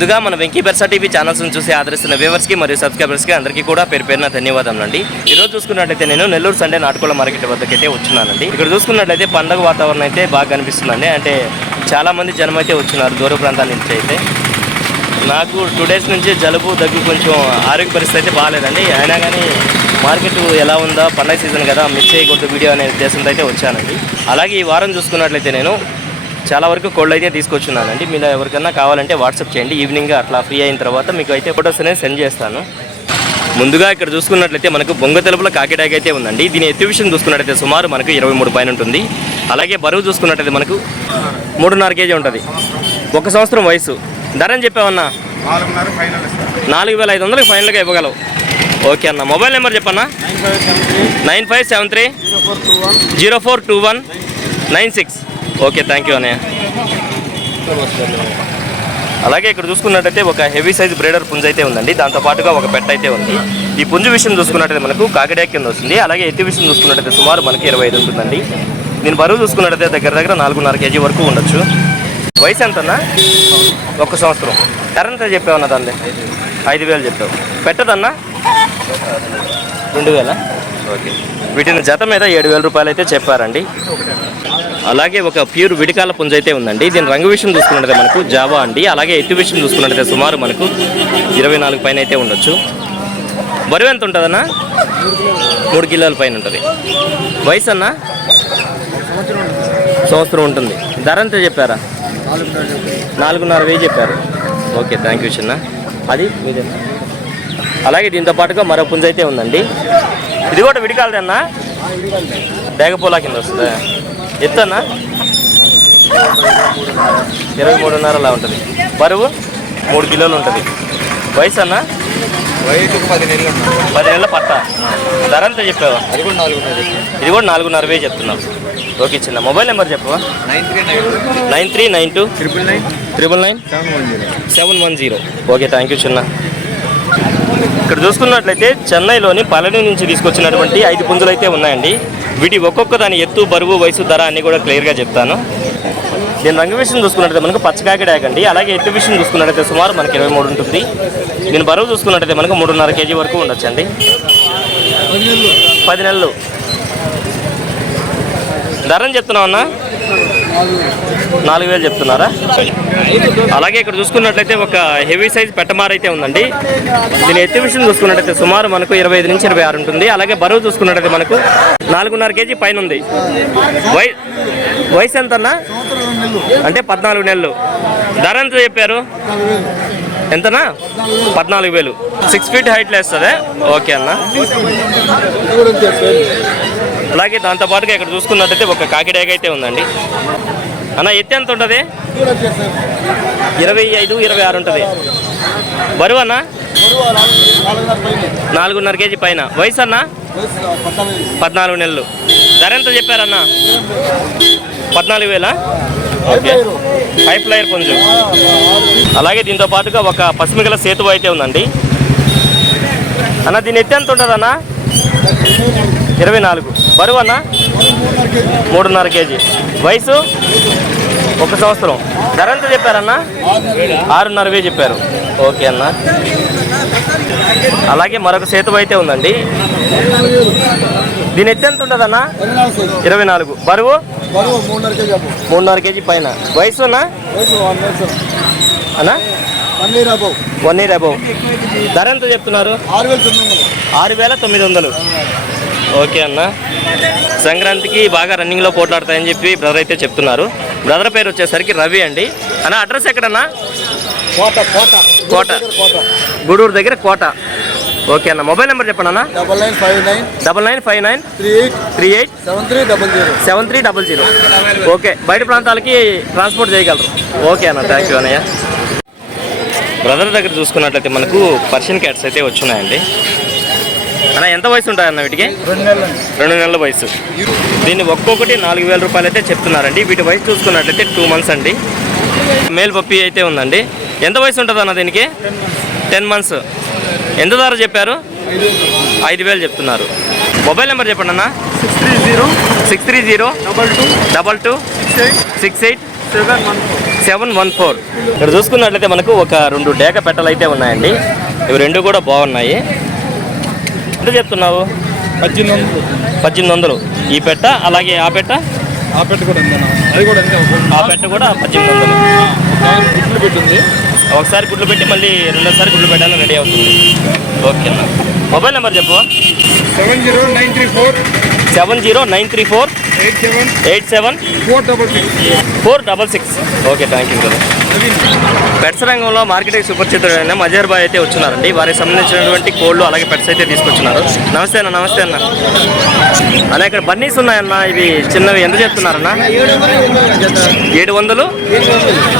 ముందుగా మన Venky బెర్సా TV channels చూసి ఆదరిస్తున్న వ్యూవర్స్కి మరియు సబ్స్క్రైబర్స్కి అందరికీ కూడా పేరున ధన్యవాదాలు అండి. ఈరోజు చూసుకున్నట్లయితే నేను నెల్లూరు సండే నాటుకోళ్ల మార్కెట్ వద్దకు అయితే వచ్చినానండి. ఇక్కడ చూసుకున్నట్లయితే పండుగ వాతావరణం అయితే బాగా కనిపిస్తుందండి. అంటే చాలామంది జనం అయితే వచ్చినారు దూర ప్రాంతాల నుంచి. అయితే నాకు 2 డేస్ నుంచి జలుబు దగ్గు కొంచెం ఆరోగ్య పరిస్థితి అయితే బాగాలేదండి. అయినా కానీ మార్కెట్ ఎలా ఉందో పండగ సీజన్ కదా మిస్ చేయకూడదు వీడియో అనే ఉద్దేశంతో అయితే వచ్చానండి. అలాగే ఈ వారం చూసుకున్నట్లయితే నేను చాలా వరకు కోళ్ళు అయితే తీసుకొచ్చున్నానండి. మీరు ఎవరికైనా కావాలంటే వాట్సాప్ చేయండి. ఈవినింగ్ అట్లా ఫ్రీ అయిన తర్వాత మీకు అయితే ఫొటోస్ అనేది సెండ్ చేస్తాను. ముందుగా ఇక్కడ చూసుకున్నట్లయితే మనకు బొంగ తెలుపుల కాకిడాగ్ అయితే ఉందండి. దీని ఎత్తు విషయం చూసుకున్నట్లయితే సుమారు మనకు 23 పైన ఉంటుంది. అలాగే బరువు చూసుకున్నట్లయితే మనకు 3.5 కేజీ ఉంటుంది. 1 సంవత్సరం వయసు. ధర అని చెప్పావన్నా 4,500 ఫైనల్గా ఇవ్వగలవు. ఓకే అన్న. మొబైల్ నెంబర్ చెప్పన్నా 9573042196. ఓకే, థ్యాంక్ యూ అన్నయ్య. అలాగే ఇక్కడ చూసుకున్నట్టయితే ఒక హెవీ సైజ్ బ్రీడర్ పుంజు అయితే ఉందండి. దాంతోపాటుగా ఒక పెట్ అయితే ఉంది. ఈ పుంజు విషయం చూసుకున్నట్టయితే మనకు కాకిడాగ్ కింద వస్తుంది. అలాగే ఎత్తి విషయం చూసుకున్నట్టయితే సుమారు మనకి 25 ఉంటుందండి. దీని బరువు చూసుకున్నట్టయితే దగ్గర 4.5 కేజీ వరకు ఉండొచ్చు. వయసు ఎంతన్నా? 1 సంవత్సరం. కరెంట్ చెప్పావన్నా దాన్ని 5,000 చెప్పావు. పెట్టదన్నా 2,000. ఓకే, వీటిని జత మీద 7,000 రూపాయలు అయితే చెప్పారండి. అలాగే ఒక ప్యూర్ విడికాల పుంజ అయితే ఉందండి. దీని రంగు విషయం చూసుకున్నట్లయితే మనకు జావా అండి. అలాగే ఎత్తు విషయం చూసుకున్నట్లయితే సుమారు మనకు 24 పైన అయితే ఉండొచ్చు. బరువు ఎంత ఉంటుందన్నా? 3 కిలోల పైన ఉంటుంది. వయసు అన్నా? సంవత్సరం ఉంటుంది. ధర ఎంత చెప్పారా? 4,500 చెప్పారు. ఓకే, థ్యాంక్ యూ చిన్న. అది మీదే. అలాగే దీంతో పాటుగా మరో పుంజ అయితే ఉందండి. ఇది కూడా విడికాలది అన్నా? డేగపోలా కింద వస్తుంది. ఎత్తు అన్నా? 23.5 అలా ఉంటుంది. బరువు 3 కిలోలు ఉంటుంది. వయసు అన్నా? 10 నెలల పట్ట. ధర అంతా చెప్పావా? ఇది కూడా 4,500 చెప్తున్నావు. ఓకే చిన్న. మొబైల్ నెంబర్ చెప్పవా? 93929999 ఓకే, థ్యాంక్ యూ చిన్న. ఇక్కడ చూసుకున్నట్లయితే చెన్నైలోని పళని నుంచి తీసుకొచ్చినటువంటి 5 పుంజులు అయితే ఉన్నాయండి. వీటి ఒక్కొక్క దాని ఎత్తు, బరువు, వయసు, ధర అన్నీ కూడా క్లియర్గా చెప్తాను. దీని రంగు విషయం చూసుకున్నట్టయితే మనకు పచ్చకాకిడాగ్ అండి. అలాగే ఎత్తు విషయం చూసుకున్నట్టయితే సుమారు మనకి 23 ఉంటుంది. దీని బరువు చూసుకున్నట్టయితే మనకు 3.5 కేజీ వరకు ఉండొచ్చండి. 10 నెలలు. ధర అని చెప్తున్నావు అన్నా? 4,000 చెప్తున్నారా? అలాగే ఇక్కడ చూసుకున్నట్లయితే ఒక హెవీ సైజ్ పెట్టమార్ అయితే ఉందండి. దీని ఎత్తు విషయం చూసుకున్నట్టయితే సుమారు మనకు 25 నుంచి 26 ఉంటుంది. అలాగే బరువు చూసుకున్నట్టయితే మనకు 4.5 కేజీ పైన ఉంది. వయసు ఎంత అన్నా? అంటే 14 నెలలు. ధర ఎంత చెప్పారు? ఎంతనా? 14,000. 6 ఫీట్ హైట్ లేస్తుందా? ఓకే అన్న. అలాగే దాంతోపాటుగా ఇక్కడ చూసుకున్నట్టయితే ఒక కాకిడాగ్ అయితే ఉందండి. అన్న ఎత్తు ఎంత ఉంటుంది? 25, 26 ఉంటుంది. బరువు అన్న? 4.5 కేజీ పైన. వయసు అన్న? 14 నెలలు. ధర ఎంత చెప్పారన్న? 14,000. ఓకే, హై ఫ్లైర్ కొంచెం. అలాగే దీంతో పాటుగా ఒక పసిమిగల సేతువ అయితే ఉందండి. అన్న దీని ఎత్తు ఎంత ఉంటుంది అన్న? 24. బరువు అన్న? 3.5 కేజీ. వయసు 1 సంవత్సరం. ధర ఎంత చెప్పారన్న? 6,500 చెప్పారు. ఓకే అన్న. అలాగే మరొక సేతువ అయితే ఉందండి. దీని ఎత్తు ఎంత ఉంటుంది అన్న? 24. బరువు 3.5 కేజీ పైన. వయసు అన్న? అన్న 1 ఇయర్ అబౌవ్. ధర ఎంత చెప్తున్నారు? 6,900. ఓకే అన్న. సంక్రాంతికి బాగా రన్నింగ్లో పోట్లాడతాయని చెప్పి బ్రదర్ అయితే చెప్తున్నారు. బ్రదర్ పేరు వచ్చేసరికి రవి అండి. అన్న అడ్రస్ ఎక్కడన్నా? కోట, గూడూరు దగ్గర కోట. ఓకే అన్న. మొబైల్ నెంబర్ చెప్పండి అన్న. 9959387300. ఓకే, బయట ప్రాంతాలకి ట్రాన్స్పోర్ట్ చేయగలరు. ఓకే అన్న, థ్యాంక్ యూ అన్నయ్య. బ్రదర్ దగ్గర చూసుకున్నట్లయితే మనకు పర్షియన్ క్యాట్స్ అయితే వచ్చున్నాయండి. అన్న ఎంత వయసు ఉంటాయన్న వీటికి? 2 నెలల వయసు. దీన్ని ఒక్కొక్కటి 4,000 రూపాయలు అయితే చెప్తున్నారండి. వీటి వయసు చూసుకున్నట్లయితే 2 మంత్స్ అండి. మేల్ పప్పి అయితే ఉందండి. ఎంత వయసు ఉంటుంది అన్న దీనికి? 10 మంత్స్. ఎంత ధర చెప్పారు? 5,000 చెప్తున్నారు. మొబైల్ నెంబర్ చెప్పండి అన్న. 630 22 22 68 714. ఇక్కడ చూసుకున్నట్లయితే మనకు ఒక 2 డేక పెట్టలు అయితే ఉన్నాయండి. ఇవి 2 కూడా బాగున్నాయి. ఎంత చెప్తున్నావు? 1800. ఈ పెట్ట అలాగే ఆ పెట్ట కూడా అది కూడా ఆ పెట్ట కూడా 1800. పెట్టింది. ఒకసారి గుడ్లు పెట్టి మళ్ళీ రెండోసారి గుడ్లు పెట్టాలని రెడీ అవుతుంది. ఓకే అన్న. మొబైల్ నెంబర్ చెప్పు. 70934 87 466. Okay, thank you brother. Pets రంగంలో మార్కెటింగ్ సుపరిచితుడైన మజర్ బాయ్ అయితే వచ్చున్నారండి. వారికి సంబంధించినటువంటి కోళ్ళు అలాగే పెట్స్ అయితే తీసుకొచ్చున్నారు. నమస్తే అన్న. నమస్తే అన్న. అన్న ఇక్కడ బన్నీస్ ఉన్నాయన్న. ఇవి చిన్నవి ఎంత చెప్తున్నారన్న? 700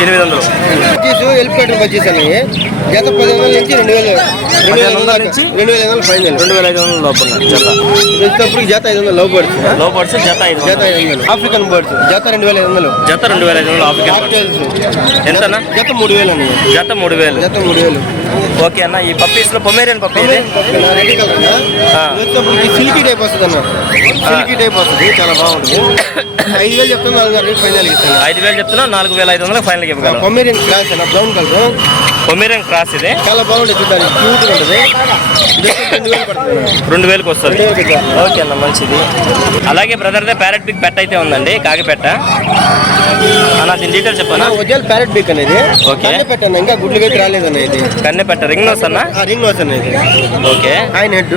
800. గత 1500 నుంచి 2500 లోపు జత 500 లవ్ బర్డ్స్. లవ్ బర్డ్స్ జత 500. ఆఫ్రికన్ బర్డ్స్ జత 2500. జత 2500 ఆఫ్రికన్ బర్డ్స్. ఎంత అన్న? జత 3000 అండి. జత 3000. జత 3000. ఓకే అన్న. ఈ పప్పీస్ లో పొమేరియన్ పప్పీ ఇది రెడ్ కలర్ సిల్కీ టైప్ వస్తుంది అన్న. సిల్కీ టైప్ వస్తుంది, చాలా బాగుంటుంది. 5000 చెప్తాను, 4000 ఫైనల్ ఇస్తాను. 5000 చెప్తున్నా, 4500 ఫైనల్ ఇవ్వగలరు. పొమేరియన్ క్రాస్ అన్న, బ్రౌన్ కలర్. పొమేరియన్ క్రాస్ ఇది చాలా బాగుంటుంది, చూడడానికి క్యూట్ గా ఉంటుంది. 2000కి వస్తుంది. ఓకే అన్న, మంచిది. అలాగే బ్రదర్దే ప్యారెట్ బిగ్ పెట్ట అయితే ఉందండి, కాకి పెట్ట అన్న. దీని డీటెయిల్ చెప్పాను. ఒరిజినల్ ప్యారెట్ బిగ్ అనేది. ఓకే, పెట్టాను, ఇంకా గుడ్లు అయితే రాలేదన్న. ఇది కన్నె పెట్ట రింగ్ నోస్ అన్న. రింగ్ నోస్ అన్న ఇది. ఓకే, ఆయన హెడ్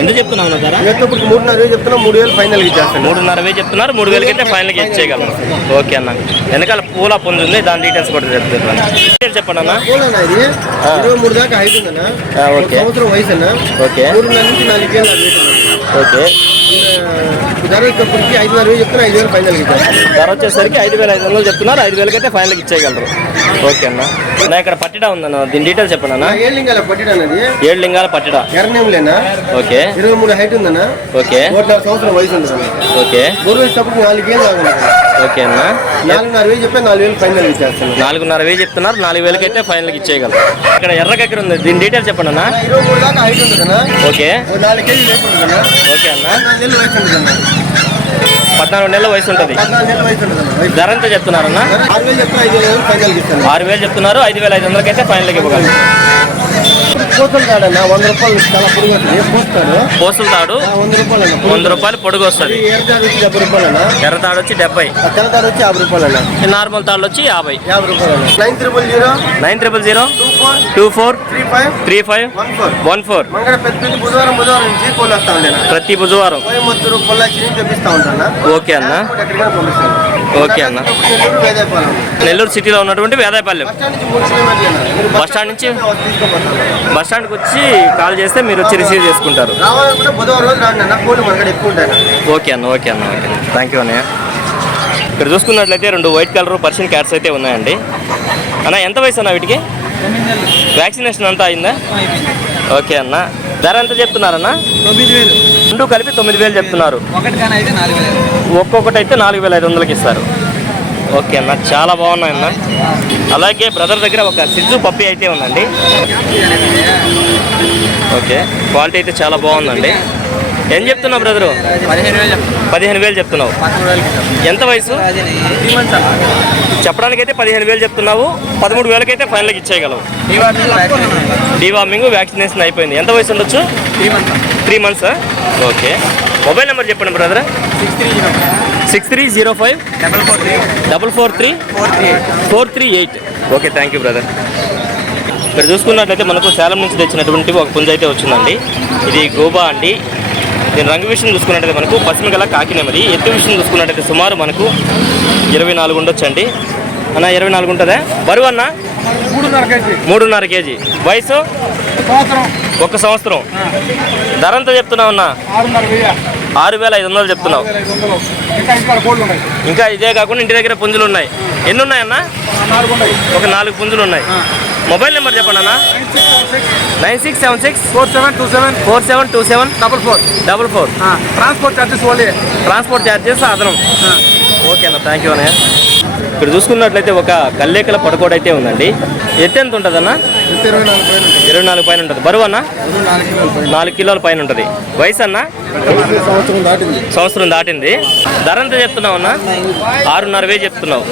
ఎంత చెప్తున్నావు ధర? ఇప్పుడు 3,500 చెప్తున్నా, 3000 ఫైనల్ ఇచ్చేస్తాను. 3,500 చెప్తున్నారు, 3000కి అయితే ఫైనల్గా ఇచ్చేయగలరు. ఓకే అన్న. వెనకాల పూల పుంజు ఉంది, దాని డీటెయిల్స్ కూడా చెప్తాను. డీటెయిల్స్ చెప్పండి అన్న. ఇది 23 దాకా హైట్ ఉందన్న. ఓకే, సంవత్సరం వయసు అన్న. ఓకే, 3,500 నుంచి 4,000 వెయిట్. ఓకే. ధర వచ్చేప్పటికి 5,500 చెప్తున్నా, 5,000 ఫైనల్ ఇచ్చేస్తాను. ధర వచ్చేసరికి 5,500 చెప్తున్నారు, 5,000కి అయితే ఫైనల్కి ఇచ్చేయగలరు. ఓకే అన్న. నా ఇక్కడ పట్టిడా ఉందన్న, దీని డీటెయిల్స్ చెప్పండి అన్న. 7 లింగాల పట్టిడా అన్నది. 7 లింగాల పట్టిడా. ఎర్రనేములేనా. ఓకే, 23 హైట్ ఉందన్న. ఓకే, 4 సంవత్సరం వయసు ఉంటుంది. ఓకే, బోర్ వేసేటప్పుడు 4,000 ఆగుంది. ఓకే అన్న. 4,500 చెప్పి 4,000 ఫైనల్ ఇచ్చేస్తాను. 4,500 చెప్తున్నారు, 4,000కి అయితే ఫైనల్కి ఇచ్చేయగలరు. ఇక్కడ ఎర్ర కక్కర ఉంది, దీని డీటెయిల్స్ చెప్పండి అన్న. 23 దాకా హైట్ ఉంటుందన్న. ఓకే, 4 కేజీలు వెయిట్ ఉంటుందన్న. ఓకే అన్న. 14 నెలల వయసు ఉంటుందన్న. 14 నెలల వయసు ఉంటుంది. 14 నెలల వయసు ఉంటుందన్న. ధర ఎంత చెప్తున్నారన్న? 6,000 చెప్తే 5,000 ఫైనల్ ఇస్తాను. 6,000 చెప్తున్నారు, 5,500కి అయితే ఫైనల్కి ఇవ్వగలరు. పోతులు తాడన్న 100 రూపాయలు చాలా పొడుగు వస్తుంది. పోస్తాడు పోసులు తాడు 100 రూపాయలు అన్న. 100 రూపాయలు పొడుగు వస్తుంది. ఎర్రతాడు వచ్చి 70 రూపాయలు అన్న. ఎర్ర తాడు వచ్చి 70. తెల్లతాడు వచ్చి 50 రూపాయలు అన్న. నార్మల్ తాళ్ళు వచ్చి 50. 50 రూపాయలు అన్న. 900 900 24 35 14. మంగళ పెద్ద బుధవారం నుంచి కోళ్ళు వస్తా ఉండే. ప్రతి బుధవారం కోయమత్తూరు పొల్లాచి నుంచి తెప్పిస్తా ఉంటాను. ఓకే అన్న. ఎక్కడికైనా పంపిస్తాను. ఓకే అన్న. వేదాయపాలెం, నెల్లూరు సిటీలో ఉన్నటువంటి వేదాయపాలెం బస్ స్టాండ్ నుంచి 3 కిలోమీటర్లు. బస్ స్టాండ్ నుంచి తీసుకుపోతాను. బస్ స్టాండ్కి వచ్చి కాల్ చేస్తే మీరు వచ్చి రిసీవ్ చేసుకుంటారు. రావాలనుకుంటే బుధవారం రోజు రాండి అన్న. కోళ్ళు మనకడ ఎక్కువ ఉంటాయి. ఓకే అన్న. ఓకే అన్న. ఓకే, థ్యాంక్ యూ అన్నయ్య. ఇక్కడ చూసుకున్నట్లయితే 2 వైట్ కలర్ పర్షియన్ క్యాట్స్ అయితే ఉన్నాయండి. అన్న ఎంత వయసు అన్న వీటికి? వ్యాక్సినేషన్ అంతా అయిందా? ఓకే అన్న. ధర ఎంత చెప్తున్నారన్న? 9,000. 2 కలిపి 9,000 చెప్తున్నారు. ఒక్కొక్కటి అయితే 4,500కి ఇస్తారు. ఓకే అన్న, చాలా బాగున్నాయన్న. అలాగే బ్రదర్ దగ్గర ఒక సిజ్జు పప్పి అయితే ఉందండి. ఓకే, క్వాలిటీ అయితే చాలా బాగుందండి. ఏం చెప్తున్నావు బ్రదరు? 15,000 చెప్తున్నావు. ఎంత వయసు? చెప్పడానికి అయితే 15,000 చెప్తున్నావు, 13,000కి అయితే ఫైనల్కి ఇచ్చేయగలవు. డీవార్మింగ్ వ్యాక్సినేషన్ అయిపోయింది. ఎంత వయసు ఉండొచ్చు? 3 months. ఓకే, మొబైల్ నెంబర్ చెప్పండి brother. 6305 443 438. Okay, thank you brother. ఇక్కడ చూసుకున్నట్లయితే మనకు సేలం నుంచి తెచ్చినటువంటి ఒక పుంజ అయితే వచ్చిందండి. ఇది గోబా అండి. దీని రంగు విషయం చూసుకున్నట్టయితే మనకు పశ్చిమ గల కాకినెమలి. ఎత్తు విషయం చూసుకున్నట్టయితే సుమారు మనకు 24 ఉండొచ్చండి అన్న. 24 ఉంటుందా? బరువు అన్న? 3.5 కేజీ. వయసు? 1 సంవత్సరం. ధర ఎంత చెప్తున్నావు అన్న? 6,500 చెప్తున్నావు. ఇంకా ఇదే కాకుండా ఇంటి దగ్గర పుంజులు ఉన్నాయి. ఎన్ని ఉన్నాయన్న? ఒక 4 పుంజులు ఉన్నాయి. మొబైల్ నెంబర్ చెప్పండి అన్న. 9676 4727 44. ట్రాన్స్పోర్ట్ ఛార్జెస్ అదనం. ఓకే అన్న, థ్యాంక్ యూ అన్నయ్య. ఇక్కడ చూసుకున్నట్లయితే ఒక కల్లేకల పడకోడ అయితే ఉందండి. ఎత్తు ఎంత ఉంటుంది అన్న? 24 పైన ఉంటుంది. బరువు అన్న 4 కిలోల పైన ఉంటుంది. వయసు అన్న సంవత్సరం దాటింది. ధర ఎంత చెప్తున్నావు అన్న? 6,500 చెప్తున్నావు.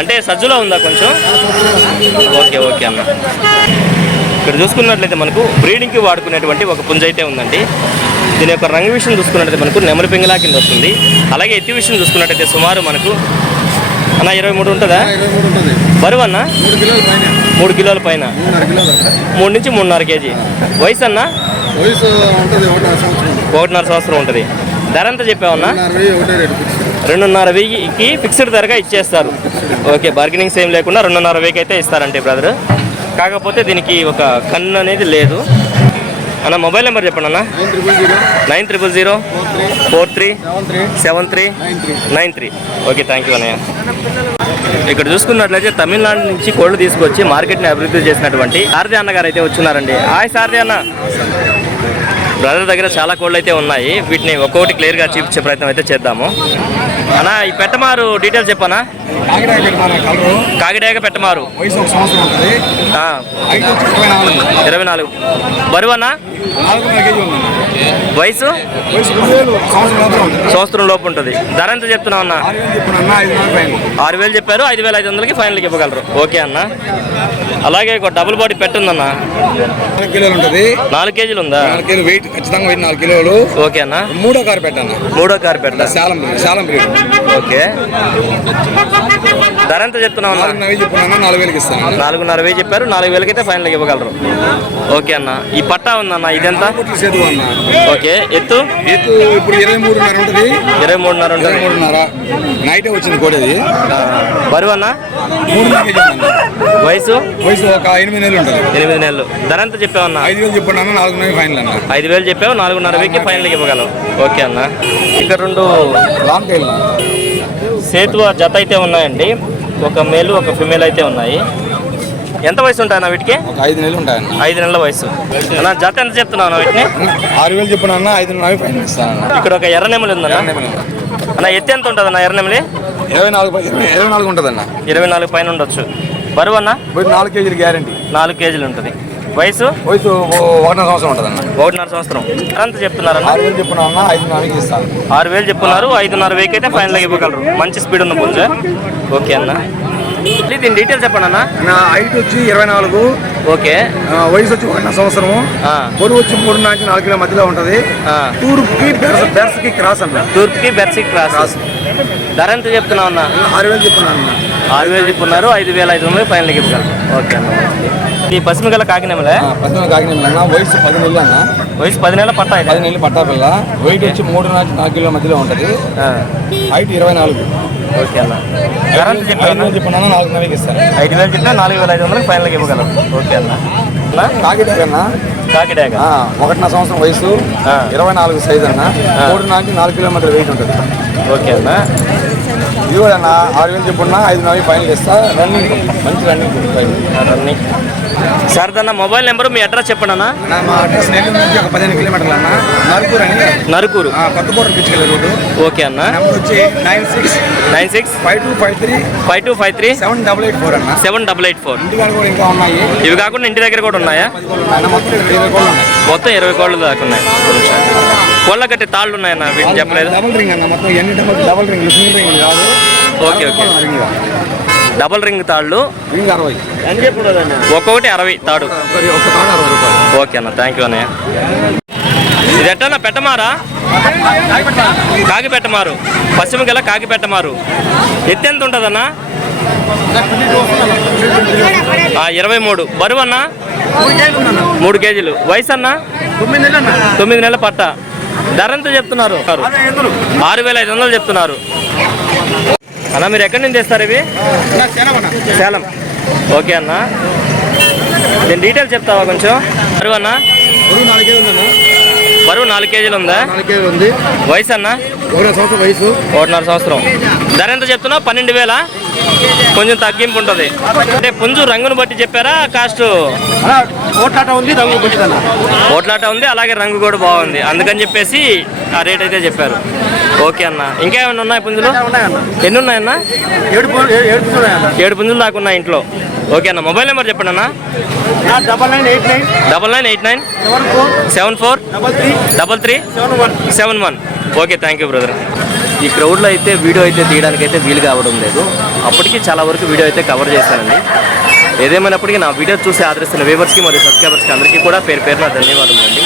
అంటే సజ్జులో ఉందా కొంచెం? ఓకే ఓకే అన్న. ఇక్కడ చూసుకున్నట్లయితే మనకు బ్రీడింగ్కి వాడుకునేటువంటి ఒక పుంజ అయితే ఉందండి. దీని యొక్క రంగు విషయం చూసుకున్నట్లయితే మనకు నెమలి పింగళా కింద వస్తుంది. అలాగే ఎత్తి విషయం చూసుకున్నట్లయితే సుమారు మనకు అన్న 23 ఉంటుందా? బరువు అన్న 3 కిలోల పైన, 3 నుంచి 3.5 కేజీ. వయసు అన్న 1.5 సంవత్సరం ఉంటుంది. ధర ఎంత చెప్పావన్నా? 2,500కి ఫిక్స్డ్ ధరగా ఇచ్చేస్తారు. ఓకే, బార్గెనింగ్స్ ఏం లేకుండా 2,500కి అయితే ఇస్తారంటే బ్రదర్. కాకపోతే దీనికి ఒక కన్ను అనేది లేదు అన్న. మొబైల్ నెంబర్ చెప్పండి అన్న. 9000437393. ఓకే, థ్యాంక్ యూ అన్నయ్య. ఇక్కడ చూసుకున్నట్లయితే తమిళనాడు నుంచి కోళ్ళు తీసుకొచ్చి మార్కెట్ని అభివృద్ధి చేసినటువంటి సారథి అన్న గారు అయితే వచ్చున్నారండి. హాయ్ సారథి అన్న. బ్రదర్ దగ్గర చాలా కోళ్ళు అయితే ఉన్నాయి. వీటిని ఒక్కొక్కటి క్లియర్గా చూపించే ప్రయత్నం అయితే చేద్దాము అన్న. ఈ పెట్టమారు డీటెయిల్స్ చెప్పనా? కాకిడాక పెట్టమారు, 24. బరువు అన్న? వయసు సంవత్సరం లోపు ఉంటుంది. ధర ఎంత చెప్తున్నావు అన్న? 6,000 చెప్పారు. 5,500కి ఫైనల్కి ఇవ్వగలరు. ఓకే అన్న. అలాగే ఒక డబుల్ బాడీ పెట్టుందన్న. 4 కిలోలు ఉంటుంది. 4 కేజీలు ఉందా? 4 కిలోలు వెయిట్, ఖచ్చితంగా వెయిట్ 4 కిలోలు. ఓకే అన్న. 3వ కారు పెట్టన్న. 3వ కారు పెట్ట శాలం బ్రీడ్. ఓకే, ధర ఎంత చెప్తున్నావు అన్న? 4,500 ఇస్తాను. 4,500 చెప్పారు. 4,000కి అయితే ఫైనల్కి ఇవ్వగలరు. ఓకే అన్న. ఈ పట్టా ఉందన్న, ఇదెంత? ఓకే, ఎత్తు ఇప్పుడు 23.5 ఉంటుంది. 23.5 ఉంటుంది. 23.5 నైటే వచ్చింది కోడేది. బరువు అన్న? 3 కేజీలు. వయసు ఒక 8 నెలలు ఉంటుంది. 8 నెలలు. ధర ఎంత చెప్పావు అన్న? 5,000 చెప్పండి అన్న. 4,500 ఫైనల్ అన్న. 5,000 చెప్పావు. 4,500కి ఫైనల్కి ఇవ్వగలవు. ఓకే అన్న. ఇక్కడ 2 లాంగ్ టైల్ సేతువ జత అయితే ఉన్నాయండి. ఒక మేలు ఒక ఫిమేల్ అయితే ఉన్నాయి. ఎంత వయసు ఉంటాయన్న వీటికి? ఒక 5 నెలలు ఉంటాయన్న. 5 నెలల వయసు. అన్న జత ఎంత చెప్తున్నావు అన్న వీటిని? 6,000 చెప్పిన అన్న. 5,500 ఫైనల్ ఇస్తాను. ఇక్కడ ఒక ఎర్ర నెమలి ఉందన్న. అన్న ఎత్తి ఎంత ఉంటుంది అన్న ఎర్ర నెమలి? 24 ఉంటుంది అన్న. 24 పైన ఉండొచ్చు. బరువు అన్న? 4 కేజీలు గ్యారంటీ. 4 కేజీలు ఉంటుంది. వయసు 1.5 సంవత్సరం ఉంటుంది అన్న. 1.5 సంవత్సరం. ఎంత చెప్తున్నారన్న? 6,000 చెప్పిన అన్న. 5,500 ఇస్తాను. 6,000 చెప్తున్నారు. 5,500 అయితే ఫైనల్గా ఇవ్వగలరు. మంచి స్పీడ్ ఉన్న పుంజ. ఓకే అన్న. దీని డీటెయిల్స్ చెప్పండి అన్న. నా హైట్ వచ్చి 24. ఓకే, వయసు వచ్చి 1.5 సంవత్సరం. బరువు వచ్చి 3 నుంచి 4 కిలో మధ్యలో ఉంటుంది. తూర్పుకి బెర్స్కి క్రాస్ అన్న. తూర్పుకి బెర్స్కి క్రాస్. ధర ఎంత చెప్తున్నావు అన్న? 6,000 చెప్తున్నాను అన్న. 6,000 చెప్తున్నారు. 5,500 ఫైనల్కి ఇవ్వగలరు. ఓకే అన్న. ఈ పశ్చిమ గల కాకినేమలే? పశ్చిమ కాకినేమల అన్న. వయసు 10 నెలలు అన్న. వయసు 10 నెలల పట్టా? 10 నెలలు పట్టా పిల్ల. వెయిట్ వచ్చి 3 నుంచి 4 కిలో మధ్యలో ఉంటుంది. హైట్ 24. ఓకే అన్న. ధర ఎంత చెప్పాను? 4,500 ఇస్తాను. 5,000 చెప్పినా 4,500 ఫైనల్కి ఇవ్వగలరు. ఓకే అన్న. కాకిడాక అన్న. కాకిడాక 1.5 సంవత్సరం వయసు. 24 సైజ్ అన్న. 3 నుంచి 4 కిలోమీటర్ వెయిట్ ఉంటుంది. ఓకే అన్న. ఇది కూడా అన్న 6,000 చెప్పున్నా. 5,000 ఫైనల్ ఇస్తా. రన్నింగ్ మంచి రన్నింగ్. సార్ దన్న మొబైల్ నెంబరు మీ అడ్రస్ చెప్పండి అన్న. మా అడ్రస్ నెల్లూరు నుంచి ఒక 15 కిలోమీటర్లు అన్న. నరుకూరు అని. నరుకూరు కొత్త బోర్డర్ తీసుకెళ్ళే రోడ్డు. ఓకే అన్న. నెంబర్ వచ్చి 965253 7884 అన్న. 7884. ఇంటికాడ కూడా ఇంకా ఉన్నాయి. ఇవి కాకుండా ఇంటి దగ్గర కూడా ఉన్నాయా? మొత్తం 20 కోళ్ళు దాకా ఉన్నాయి. కోళ్ళ కట్టి తాళ్ళు ఉన్నాయన్న. వీటిని చెప్పలేదు. డబుల్ రింగ్ అన్న. మొత్తం ఎన్ని డబుల్ రింగ్, సింగిల్ రింగ్ కాదు. Okay okay. డబుల్ రింగ్ తాళ్ళు. రింగ్ 60. ఒక్కొక్కటి 60 తాడు. ఓకే అన్న. థ్యాంక్ యూ అన్నయ్య. ఇది ఎట్టన్నా పెట్టమారా? కాకి పెట్టమారు. పశ్చిమ గల కాకి పెట్టమారు. ఎత్తు ఎంత ఉంటుందన్నా? 23. బరువు అన్న? 3 కేజీలు. వయసు అన్న? 9 నెలల పట్ట. ధర ఎంత చెప్తున్నారు? 6,500 చెప్తున్నారు అన్న. మీరు ఎక్కడి నుంచి తెస్తారు ఇవి? సేలం. ఓకే అన్న. దీని డీటెయిల్స్ చెప్తావా కొంచెం? బరువు అన్న? బరువు 4 కేజీలు ఉందా? 4 కేజీలు ఉంది. వయసు అన్న? 1.5 సంవత్సరం వయసు. 1.5 సంవత్సరం. ధర ఎంత చెప్తున్నావు? 12,000. కొంచెం తగ్గింపు ఉంటుంది. అంటే పుంజు రంగును బట్టి చెప్పారా? కాస్ట్ ఓట్లాట ఉంది, రంగు కొట్టిదన్న. ఓట్లాట ఉంది, అలాగే రంగు కూడా బాగుంది. అందుకని చెప్పేసి ఆ రేట్ అయితే చెప్పారు. ఓకే అన్న, ఇంకా ఏమైనా ఉన్నాయి పుంజులు? ఉన్నాయన్న, ఎన్ని ఉన్నాయన్న? 7 ఉన్నాయన్న. 7 పుంజులు దాకా ఉన్నాయి ఇంట్లో. ఓకే అన్న, మొబైల్ నెంబర్ చెప్పండి అన్న. 9989 74 33 71. Okay, thank you brother. ఈ క్రౌడ్లో అయితే వీడియో అయితే తీయడానికి అయితే వీలు కావడం లేదు. అప్పటికి చాలా వరకు వీడియో అయితే కవర్ చేశానండి. ఏదేమైనప్పటికీ నా వీడియో చూసి ఆదరిస్తున్న వ్యూవర్స్కి మరియు సబ్స్క్రైబర్స్కి అందరికీ కూడా పేరు పేరున ధన్యవాదములండి.